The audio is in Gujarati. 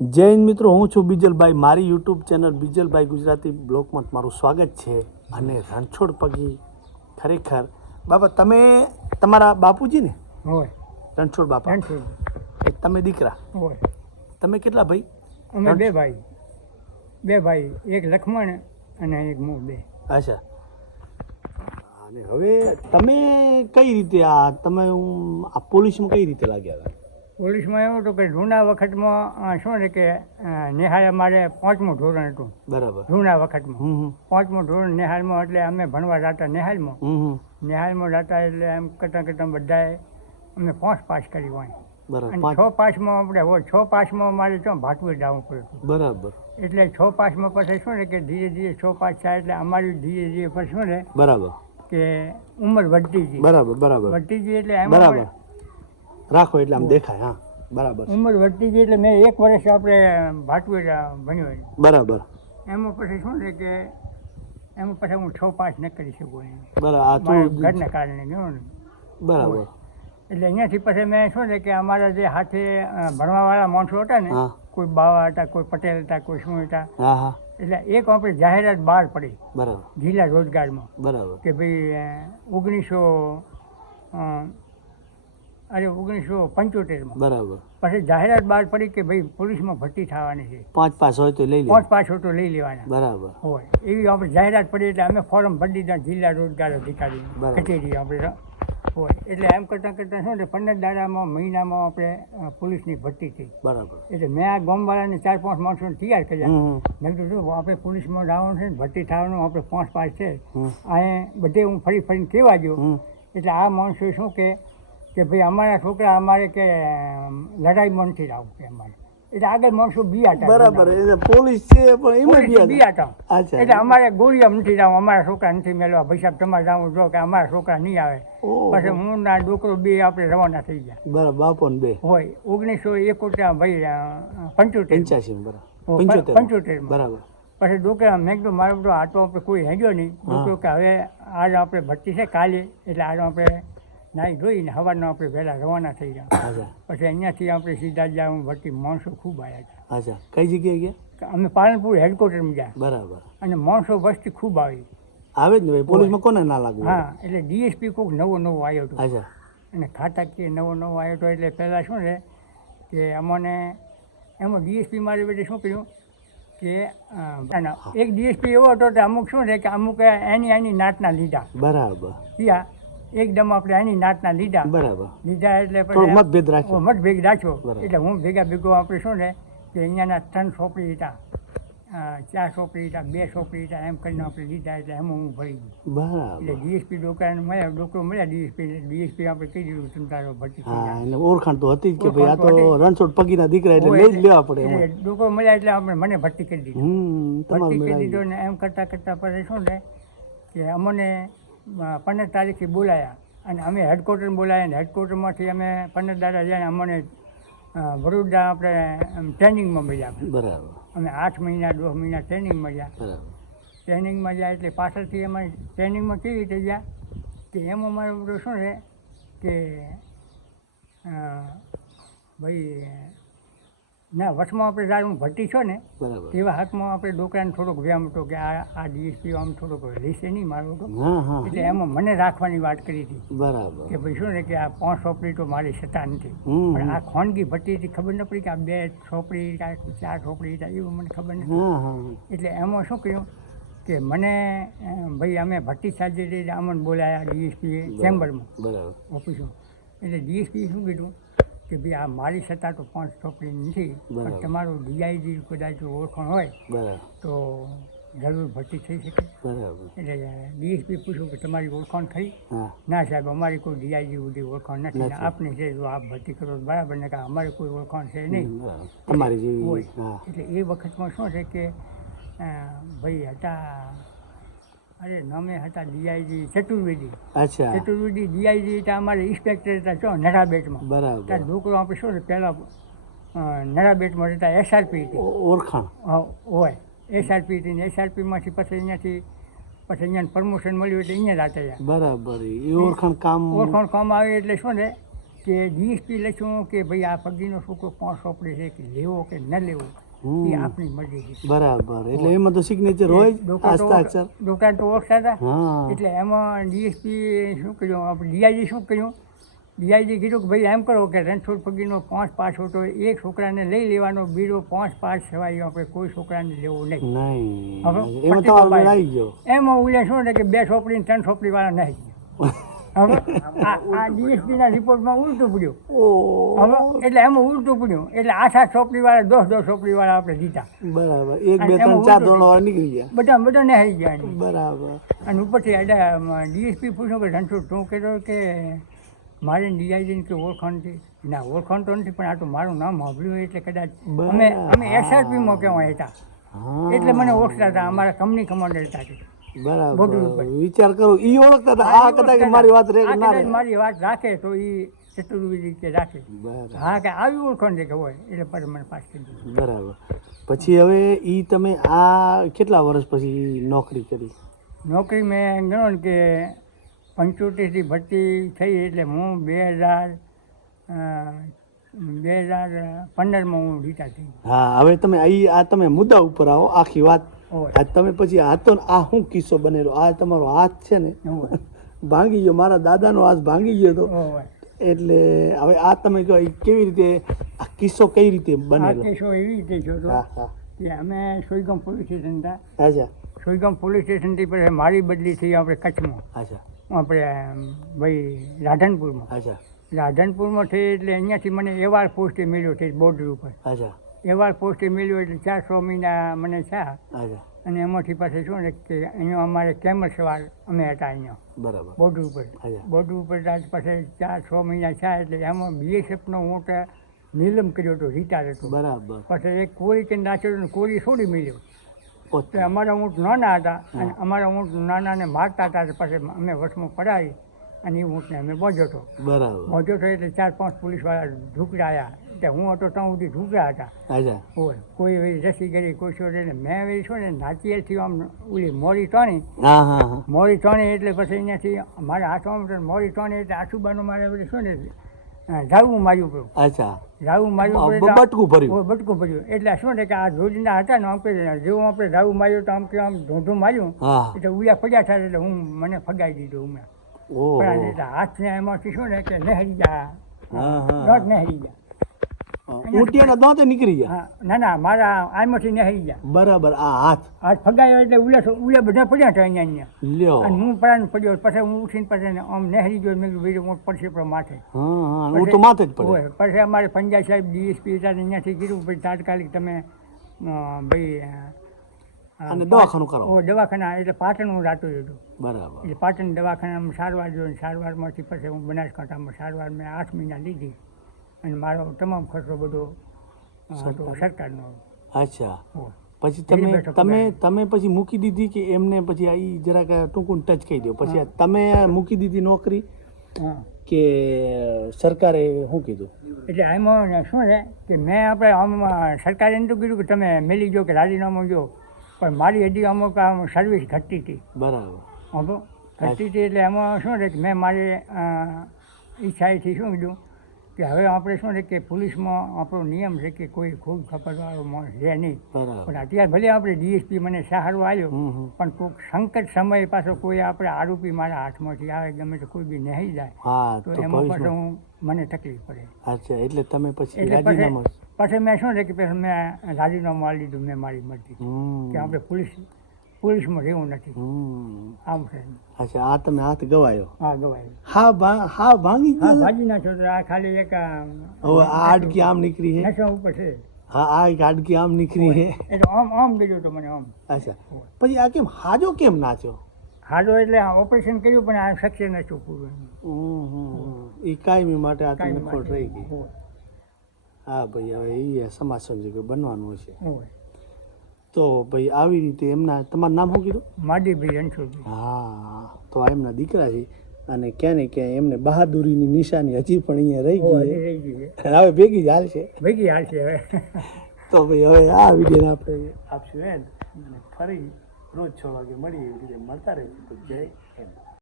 જય હિન્દ મિત્રો હું છું બીજલભાઈ. મારી યુટ્યુબ ચેનલ બીજલભાઈ ગુજરાતી બ્લોગમાં તમારું સ્વાગત છે અને રણછોડ પગી ખરેખર. બાબા તમે તમારા બાપુજી ને હોય. રણછોડ બાપા. એ તમે દીકરા. હોય. તમે કેટલા ભાઈ? અમે બે ભાઈ. બે ભાઈ. એક લખમણ અને એક હું બે. અચ્છા. અને હવે તમે કઈ રીતે આ તમે હું આ પોલીસમાં કઈ રીતે લાગ્યા હતા? પોલીસમાં એવું હતું કે જૂના વખતમાં શું ને કે નિહાળે મારે પાંચમું ધોરણ હતું. બરાબર. જૂના વખતમાં. પાંચમું ધોરણ નિહાળમાં એટલે અમે ભણવા જતા નિહાળમાં. નિહાળમાં જતા એટલે એમ કરતાં કરતાં બધાએ અમે પાંચ પાસ કરી હોય. છ પાસમાં આપણે હોય છ પાસમાં મારે તો ભાટવું જવું પડ્યું બરાબર. એટલે છ પાસમાં પછી શું ને કે ધીરે ધીરે છ પાસ થાય એટલે અમારી ધીરે ધીરે પછી શું ને બરાબર. કે ઉંમર વધતી ગઈ. બરાબર બરાબર. વધતી ગઈ એટલે એમ બરાબર. રાખો એટલે આમ દેખાય હા. બરાબર ઉંમર વધતી ગઈ એટલે મેં એક વર્ષ આપણે ભાટવે ભણ્યો બરાબર. એમાં પછી શું છે કે એમાં પછી હું છ પાસ ન કરી શકું. બરાબર ઘરના કારણે બરાબર. એટલે અહીંયાથી પછી મેં શું છે કે અમારા જે હાથે ભણવાવાળા માણસો હતા ને કોઈ બાવા હતા કોઈ પટેલ હતા કોઈ શું હતા. એટલે એક આપણે જાહેરાત બહાર પડી. બરાબર. જિલ્લા રોજગારમાં. બરાબર. કે ભાઈ ઓગણીસો અરે ઓગણીસો પંચોતેરમાં. બરાબર. પછી જાહેરાત બહાર પડી કે ભાઈ પોલીસમાં ભરતી થવાની છે. પાંચ પાસ હોય તો લઈ પાંચ પાંચ હોય તો લઈ લેવાના. બરાબર. હોય. એવી આપણે જાહેરાત પડી એટલે અમે ફોર્મ ભરી દીધા જિલ્લા રોજગાર અધિકારી. કચેરી આપણે હોય. એટલે એમ કરતાં કરતાં શું છે પંદર દાડામાં મહિનામાં આપણે પોલીસની ભરતી થઈ. બરાબર. એટલે મેં આ ગામવાળાને ચાર પાંચ માણસોને તૈયાર કર્યા. મેં કીધું આપણે પોલીસમાં જવાનું છે ને ભરતી થવાનું આપણે પાંચ પાંચ છે. અહીં બધે હું ફરી ફરીને કહેવા ગયો. એટલે આ માણસો શું કે કે ભાઈ અમારા છોકરા અમારે કે લડાઈ લડાઈમાં નથી આવું કે અમારે. એટલે આગળ માણસો બિયાટા બરાબર એટલે પોલીસ છે પણ એમાં અચ્છા એટલે અમારે ગોળીઓ નથી જાવ અમારા છોકરા નથી મેળવા ભાઈ સાહેબ તમારે જવું જો કે અમારા છોકરા નહીં આવે. પછી હું ના ડોકરો બે આપણે રવાના થઈ ગયા. બરાબર બાપો બે. હોય ઓગણીસો એકોતેર ભાઈ પંચોતેર પંચ્યાસી બરાબર. પંચોતેર બરાબર. પછી ડોકરા મેં કીધું મારો બધો આટો આપણે કોઈ હેગ્યો નહીં. ડોકરો કે હવે આજ આપણે ભરતી છે કાલે. એટલે આજ આપણે નાહી ધોઈને સવારનો આપણે વહેલા રવાના થઈ ગયા. પછી અહીંયાથી આપણે સીધા જ હું ભરતી માણસો ખૂબ આવ્યા હતા અચ્છા. કઈ જગ્યાએ ગયા? કે અમે પાલનપુર હેડક્વાર્ટરમાં ગયા. બરાબર. અને માણસો વસ્તી ખૂબ આવી. આવે જ ને ભાઈ? પોલીસમાં કોને ના લાગુ હા એટલે ડીએસપી કોઈક નવો નવો આવ્યો હતો. અચ્છા. અને ખાતાકીય નવો નવો આવ્યો હતો એટલે પહેલાં શું છે કે અમને એમાં ડીએસપી મારી બેટી શું કર્યું કે એક ડીએસપી એવો હતો કે અમુક શું છે કે અમુક એની એની નાતના લીધા. બરાબર. યા એકદમ આપણે એની નાતના લીધા. બરાબર. લીધા એટલે પછી મતભેદ રાખ્યો. મત ભેગ રાખ્યો. એટલે હું ભેગા ભેગો આપણે શું ને કે અહીંયાના ત્રણ છોકરી હતા. ચાર છોકરી હતા બે છોકરી હતા એમ કરીને આપણે લીધા એટલે એમાં હું ભરી ગયું. એટલે ડીએસપી ડોકરાને મળ્યા ડોકરો મળ્યા ડીએસપી ડીએસપી આપણે કહી દીધું તમે તારો ભરતી એને ઓળખાણ તો હતી જ કે ભાઈ આ તો રણછોડ પગીના દીકરા એટલે લઈ જ લેવા પડે ડોકરો મળ્યા એટલે આપણે મને ભરતી કરી દીધી. ભરતી કરી દીધો ને એમ કરતાં કરતાં પછી શું ને કે અમને પંદર તારીખે બોલાયા. અને અમે હેડક્વાર્ટર બોલાયા અને હેડક્વાર્ટરમાંથી અમે પંદર દાડા જઈને અમને વડોદરા આપણે ટ્રેનિંગમાં મળ્યા બરાબર. અમે આઠ મહિના દોઢ મહિના ટ્રેનિંગ મળ્યા ટ્રેનિંગમાં ગયા એટલે પાછળથી અમે ટ્રેનિંગમાં કેવી રીતે ગયા? કે એમાં અમારું બધું શું છે કે ભાઈ ના વચમાં આપણે જ્યારે હું ભરતી છો ને એવા હાથમાં આપણે ડોકરાને થોડોક વ્યામ હતો કે આ આ ડીએસપી આમ થોડોક લેશે નહીં મારો હા એટલે એમાં મને રાખવાની વાત કરી હતી. બરાબર. કે ભાઈ શું ને કે આ પાંચ સોપડી તો મારી સત્તા નથી પણ આ ખોનગી ભટ્ટી હતી ખબર ન પડી કે આ બે સોપડી ચાર સોપડી એવું મને ખબર નથી. એટલે એમાં શું કહ્યું કે મને ભાઈ અમે ભટ્ટી સાજી રીતે અમને બોલાયા ડીએસપી ચેમ્બરમાં બરાબર. ઓફિસમાં. એટલે ડીએસપી શું કીધું? કે ભાઈ આ મારી સત્તા તો પાંચ ચોપડી નથી પણ તમારું ડીઆઈજી કદાચ ઓળખણ હોય તો જરૂર ભરતી થઈ શકે. એટલે ડીએસપી પૂછ્યું કે તમારી ઓળખાણ ખરી ના સાહેબ અમારી કોઈ ડીઆઈજી સુધી ઓળખાણ નથી. આપની છે જો આપ ભરતી કરો બરાબર ને કે અમારે કોઈ ઓળખાણ છે નહીં. હોય. એટલે એ વખતમાં શું છે કે ભાઈ હતા અરે નમે હતા ડીઆઈજી ચતુર્વેદી. અચ્છા. ચતુર્વેદી ડીઆઈજી હતા અમારે ઇન્સ્પેક્ટર હતા છો નડાબેટમાં. બરાબર. ત્યાં છોકરો આપણે શું પહેલાં નડાબેટમાં રહેતા એસઆરપી હતી. ઓળખાણ. હા, હોય. એસઆરપી હતી ને એસઆરપીમાંથી પછી અહીંયાથી પછી અહીંયા પ્રમોશન મળ્યું એટલે અહીંયા રાતે બરાબર. એ ઓળખાણ કામ ઓળખાણ કામ આવે એટલે શું ને કે ડીએસપી લખ્યું કે ભાઈ આ પગીનો છોકરો પાંચ સોપડી છે કે લેવો કે ન લેવો. એ હમ. મરજી બરાબર. એટલે એમાં તો સિગ્નેચર હોય જ. ડોક્ટર તો હસ્તાક્ષર ડોક્ટર તો ઓળખતા હતા. એટલે એમાં ડીએસપી શું કર્યું? આપણે ડીઆઈજી શું કર્યું? ડીઆઈજી કીધું કે ભાઈ એમ કરો કે રણછોડ પગીનો પાંચ પાસ હોતો એક છોકરાને લઈ લેવાનો બીજો પાંચ પાસ સિવાય આપણે કોઈ છોકરાને લેવો નહીં. હવે એમાં પટ્ટી તમારો કપાય. મેળ આવી ગયો. એમાં ઉલે શું છે કે બે છોપડી ને ત્રણ છોપડી વાળા નહીં હવે આ ડીએસપીના રિપોર્ટમાં ઉલટું પડ્યું. હવે એટલે એમાં ઉલટું પડ્યું. એટલે આઠ આઠ વાળા દસ દસ છોપડી વાળા આપણે જીતા. બરાબર. એક બે ત્રણ ચાર ધોરણ નીકળી ગયા. બધા બધા નહીં ગયા બરાબર. અને ઉપરથી એટલે ડીએસપી પૂછ્યું કે રણછોડ તું કહેતો કે મારે ડીઆઈજીને કે ઓળખાણ છે? ના ઓળખાણ તો નથી પણ આ તો મારું નામ સાંભળ્યું એટલે કદાચ અમે અમે એસઆરપીમાં કેવા હતા. એટલે મને ઓળખતા હતા. અમારા કંપની કમાન્ડર હતા. બરાબર. વિચાર કરો ઈ ઓળખતા હતા આ કદાચ મારી વાત રે ના રે મારી વાત રાખે તો એ ચતુર્વિધ રીતે રાખે. હા કે આવી ઓળખાણ છે કે હોય એટલે પર મને પાસ કરી બરાબર. પછી હવે ઈ તમે આ કેટલા વર્ષ પછી નોકરી કરી? નોકરી મેં ગણો ને કે પંચોતેરથી ભરતી થઈ એટલે હું બે હજાર બે હજાર પંદરમાં હું રિટાયર થઈ હા હવે તમે આ તમે મુદ્દા ઉપર આવો આખી વાત આ તમે પછી આ તો આ શું કિસ્સો બનેલો? આ તમારો હાથ છે ને. ભાંગી ગયો મારા દાદાનો હાથ ભાંગી ગયો હતો એટલે હવે આ તમે કહો કેવી રીતે આ કિસ્સો કઈ રીતે બનેલો? કેસો એવી રીતે થયો કે અમે સોઈગામ પોલીસ સ્ટેશન હતા. અચ્છા. સોઈગામ પોલીસ સ્ટેશનથી પછી મારી બદલી થઈ આપણે કચ્છમાં. અચ્છા. આપણે ભાઈ રાધનપુરમાં. અચ્છા. રાધનપુરમાં થઈ એટલે અહીંયાથી મને એવાર પોસ્ટે મળ્યો છે બોર્ડર ઉપર. અચ્છા. એવાર પોસ્ટે મળ્યો એટલે ચાર છ મહિના મને થયા. અને એમાંથી પાસે શું ને કે અહીંયા અમારે કેમર સવાર અમે હતા અહીંયા. બરાબર. બોર્ડર ઉપર. બોર્ડર ઉપર પાસે ચાર છ મહિના થયા એટલે એમાં બીએસએફનો હું તો નિલમ કર્યો હતો રિટાયર હતો. બરાબર. પછી એક કોળી કે નાખ્યો હતો ને કોળી છોડી મળ્યો. અમારા ઊંટ નાના હતા અને અમારા ઊંટ નાનાને મારતા હતા પછી અમે વર્ષમાં પડાવી. અને હું અમે બોજો હતો બરાબર. બોજો હતો એટલે ચાર પાંચ પોલીસવાળા ઢૂકડાયા એટલે હું હતો ત્યાં સુધી ઢૂકડા હતા. હોય કોઈ એવી રસી કરી કોઈ શું ને મેં એવી શું ને નાચીએથી આમ ઓલી મોરી ટોણી. મોરી ટોણી એટલે પછી અહીંયાથી મારા હાથમાં મોરી ટોણી એટલે આસુબાનું મારે બધું શું ને ઝાવું માર્યું પડ્યું. અચ્છા. ઝાડવું માર્યું પડ્યું બટકું ભર્યું? બટકું ભર્યું. એટલે શું છે કે આ રોજના હતા ને આમ કે જેવું આપણે ઝાડવું માર્યું તો આમ કે આમ ઢોંઢું માર્યું. એટલે ઉયા ફગ્યા થાય એટલે હું મને ફગાઈ દીધું ઉમે. ઓહો. પણ હાથને એમાંથી શું ને કે નહેરી હા દોઢ નહેરી ગયા. ઊંટિયાના દાંતે નીકળી ગયા? હા ના ના મારા આમાંથી નહેરી ગયા. બરાબર આ હાથ. હાથ ફગાયો એટલે ઉલે ઉલે બધા પડ્યા હતા અહીંયા અહીંયા. લ્યો. અને હું પડ્યો પછી હું ઉઠીને પછી આમ નહેરી ગયો મેં કીધું પડશે પણ માથે. હા તો માથે જ પછી અમારે પંજાબ સાહેબ ડીએસપી હતા અહીંયાથી કીધું ભાઈ તાત્કાલિક તમે ભાઈ અને દવાખાનું કરો. ઓ દવાખાના એટલે પાટણ હું રાતું જોયું બરાબર. એટલે પાટણ દવાખાનામાં સારવાર જોઈ સારવારમાંથી પછી હું બનાસકાંઠામાં સારવાર મેં આઠ મહિના લીધી. અને મારો તમામ ખર્ચો બધો સરકારનો. અચ્છા. પછી તમે તમે તમે પછી મૂકી દીધી કે એમને પછી આ જરાક ટૂંકું ટચ કહી દો. પછી તમે મૂકી દીધી નોકરી કે સરકારે શું કીધું? એટલે એમાં શું છે કે મેં આપણે આમ સરકારે એમ તો કીધું કે તમે મેલી જો કે રાજીનામું જો પણ મારી હજી અમુક આમ સર્વિસ ઘટતી હતી. બરાબર. ઘટતી હતી એટલે એમાં શું છે કે મેં મારી ઈચ્છાએથી શું કીધું કે હવે આપણે શું છે કે પોલીસમાં આપણો નિયમ છે કે કોઈ ખૂબ ખપતવાળો માણસ છે નહીં. પણ અત્યારે ભલે આપણે ડીએસપી મને સહારો આવ્યો. પણ કોઈક સંકટ સમય પાછો કોઈ આપણે આરોપી મારા હાથમાંથી આવે ગમે તો કોઈ બી નહીં જાય તો એમાં પાછું હું મને તકલીફ પડે. અચ્છા એટલે તમે પછી રાજીનામું પછી મેં શું છે કે પછી મેં રાજીનામું આપી દીધું મેં મારી મરજી. કે આપણે પોલીસ પોલીસમાં રહેવું નથી. આમ છે. અચ્છા આ તમે હાથ ગવાયો? હા ગવાયો. હા ભા હા ભાંગી હા ભાજી નાખો તો આ ખાલી એક હવે આ આડકી આમ નીકળી છે? નશા ઉપર છે. હા આ એક આડકી આમ નીકળી છે? એટલે આમ આમ ગયો તો મને આમ. અચ્છા. પછી આ કેમ હાજો કેમ નાચ્યો? હાજો એટલે ઓપરેશન કર્યું પણ આ શક્ય નતું પૂરું એ કાયમી માટે આ તમને ખોટ રહી ગઈ. હા ભાઈ હવે એ સમાજ સંજોગે બનવાનું છે તો ભાઈ આવી રીતે એમના તમારું નામ શું કીધું? માડીભાઈ રણછોડભાઈ હા તો આ એમના દીકરા છે અને ક્યાં ને ક્યાં એમને બહાદુરીની નિશાની હજી પણ અહીંયા રહી ગઈ છે. હવે ભેગી જ હાલશે. ભેગી હાલ છે હવે. તો ભાઈ હવે આ વિડીયોને આપણે આપશું એન્ડ. અને ફરી રોજ છ વાગે મળીએ મળતા રહેશું. તો જય